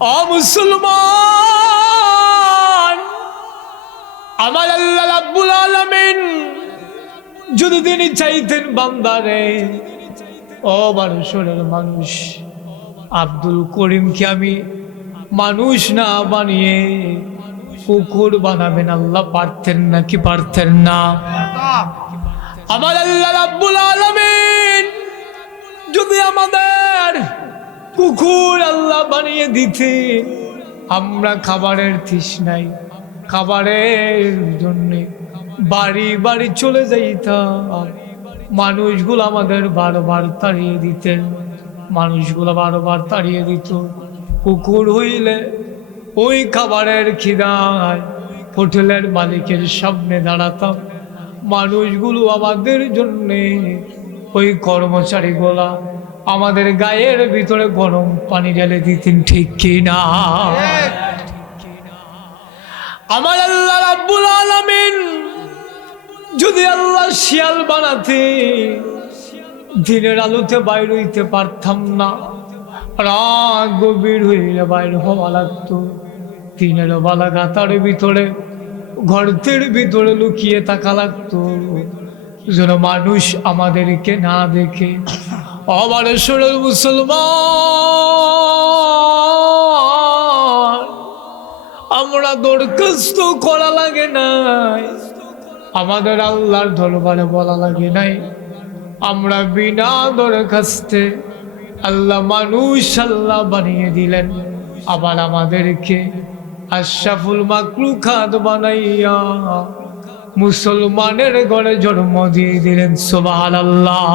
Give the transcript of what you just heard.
ও মুসলমান, আমার আল্লাহ রাব্বুল আলামিন যদি তিনি চাইতেন বান্দারে, ও মানুষের মানুষ, আব্দুল করিমকে আমি মানুষ না বানিয়ে কুকুর বানাবেন, আল্লাহ পারতেন না কি পারতেন না? আমার আল্লাহ রাব্বুল আলামিন যদি আমাদের কুকুর আল্লাহ বানিয়ে দিতে, আমরা খাবারের তৃষ্ণায় খাবারের জন্য বাড়ি বাড়ি চলে যাইতাম, মানুষগুলো আমাদের বারবার তাড়িয়ে দিতেন, মানুষগুলো বারবার তাড়িয়ে দিত। কুকুর হইলে ওই খাবারের খিদায় হোটেলের মালিকের সামনে দাঁড়াতাম, মানুষগুলো আমাদের জন্যে, ওই কর্মচারীগুলা আমাদের গায়ের ভিতরে গরম পানি ঢেলে দিতেন, ঠিক কি না? আমার আল্লাহ রাব্বুল আলামিন যদি আল্লাহ শিয়াল বানাতে, দিনের আলোতে বাইর হইতে পারতাম না, রাত গভীর হইলে বাইর হওয়া লাগতো, দিনের বেলা গাতার ভিতরে গর্তের ভিতরে লুকিয়ে থাকা লাগতো, যেন মানুষ আমাদেরকে না দেখে। আমার শরীর মুসলমান, আমরা দরখাস্ত করা লাগে নাই, আমাদের আল্লাহর দরবারে বলা লাগে নাই, আমরা বিনা দরখাস্তে আল্লাহ মানুষ আল্লাহ বানিয়ে দিলেন, আবার আমাদেরকে আশরাফুল মাখলুকাত বানাইয়া মুসলমানের ঘরে জন্ম দিয়ে দিলেন। সুবহানাল্লাহ।